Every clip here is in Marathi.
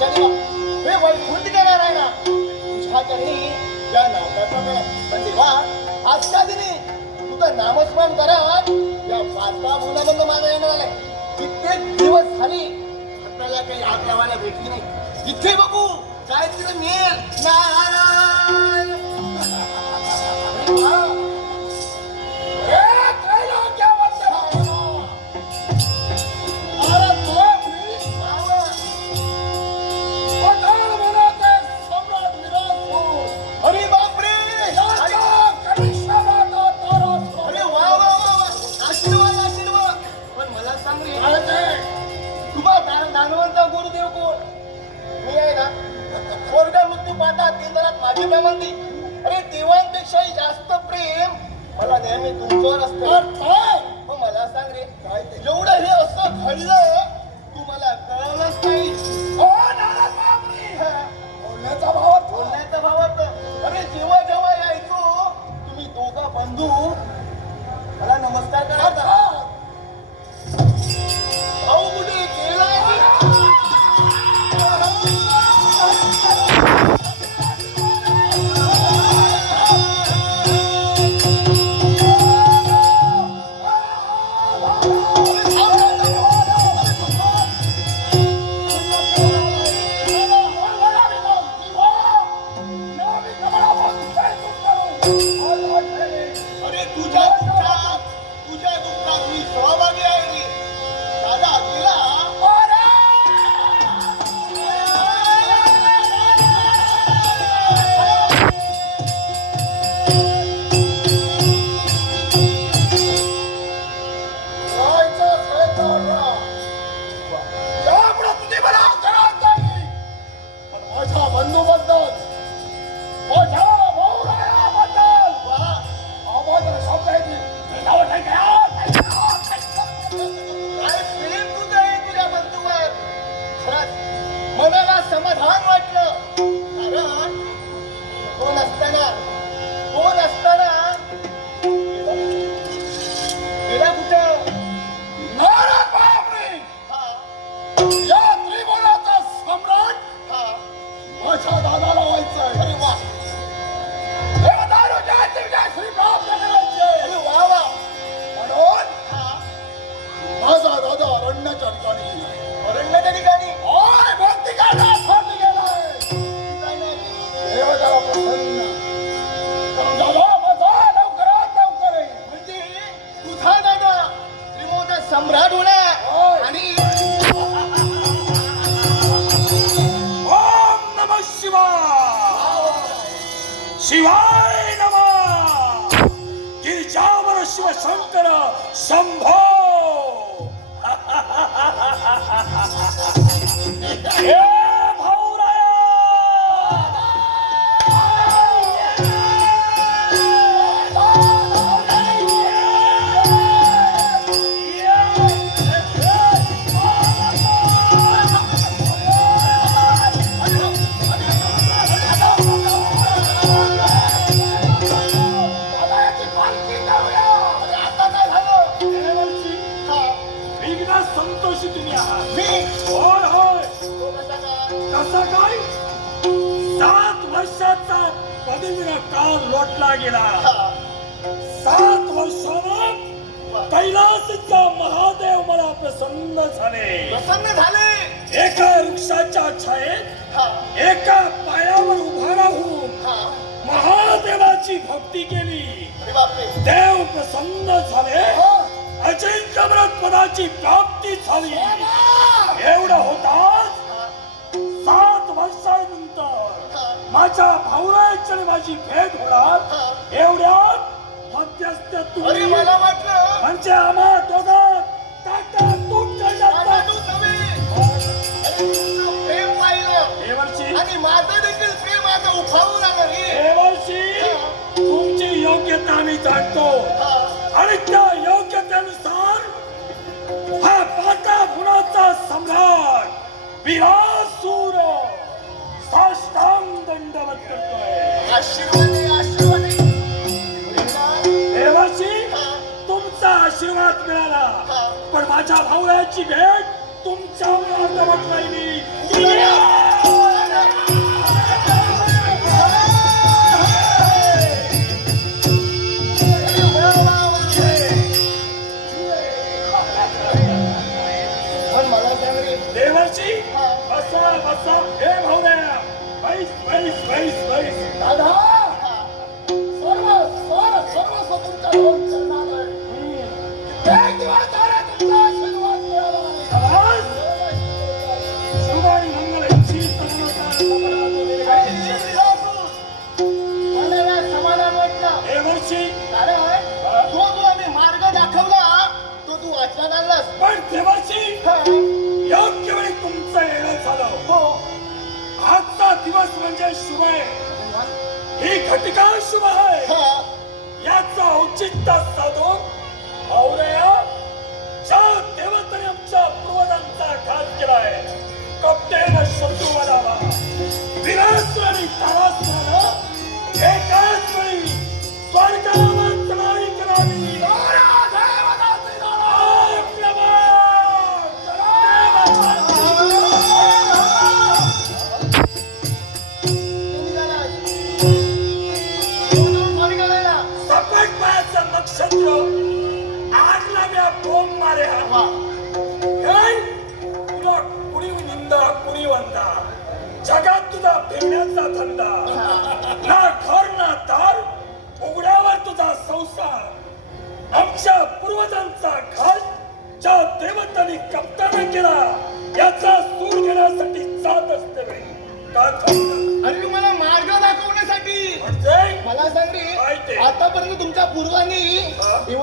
चलिवा हे वैकुंठ गेला राहिला तुझ्या चरणी या नामाचा देवा आजच्या दिनी तुझं नामस्मरण करा या पाचवा मुलाबंद माझा येणार आलाय कित्येक दिवस झाली आपल्याला काही आग लावायला भेटली नाही। इथे बघू काय तिथं मिळेल तर काय? मग मला सांग रे. काय ते? एवढं हे असं घडलं गिरिजावर शिवशंकर शंभो! हे! काय सात वर्षाचा पदवीला काळ लोटला गेला. हा. सात वर्षानं कैलासचा महादेव मला प्रसन्न झाले. प्रसन्न झाले. एका वृक्षाच्या छायेत हा. एका पायावर उभा राहून हा. महादेवाची भक्ती केली. देव प्रसन्न झाले. हो. अजिंक्य पदाची प्राप्ती झाली. एवढं होताच माझ्या आणि माझी भेट होणार. एवढ्यात मध्यस्थ तुम्ही मला वाटलं. म्हणजे आम्हा दोघं ताटा तूट आणि माझं देखील प्रेम आता तुमची योग्यता आम्ही जाणतो. आणि त्या योग्यतेनुसार हा पाटा गुणाचा सम्राट विरासूर तुमचा आशीर्वाद मिळाला. पण माझ्या भावळ्याची भेट राहिली म्हणजे शुभ आहे. ही घटिका शुभ आहे. याचं औचित्य साधून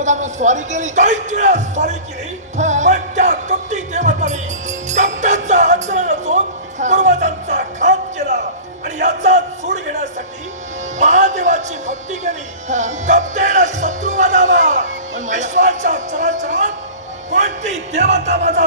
विरोधानं स्वारी केली. काहीच वेळा स्वारी केली पण त्या कपटी देवतांनी कपट्यांचा आचरण असून पूर्वजांचा खात केला. आणि याचा सूड घेण्यासाठी महादेवाची भक्ती केली. कपट्याला शत्रू बनावा विश्वाच्या चराचरात कोणती देवता माझा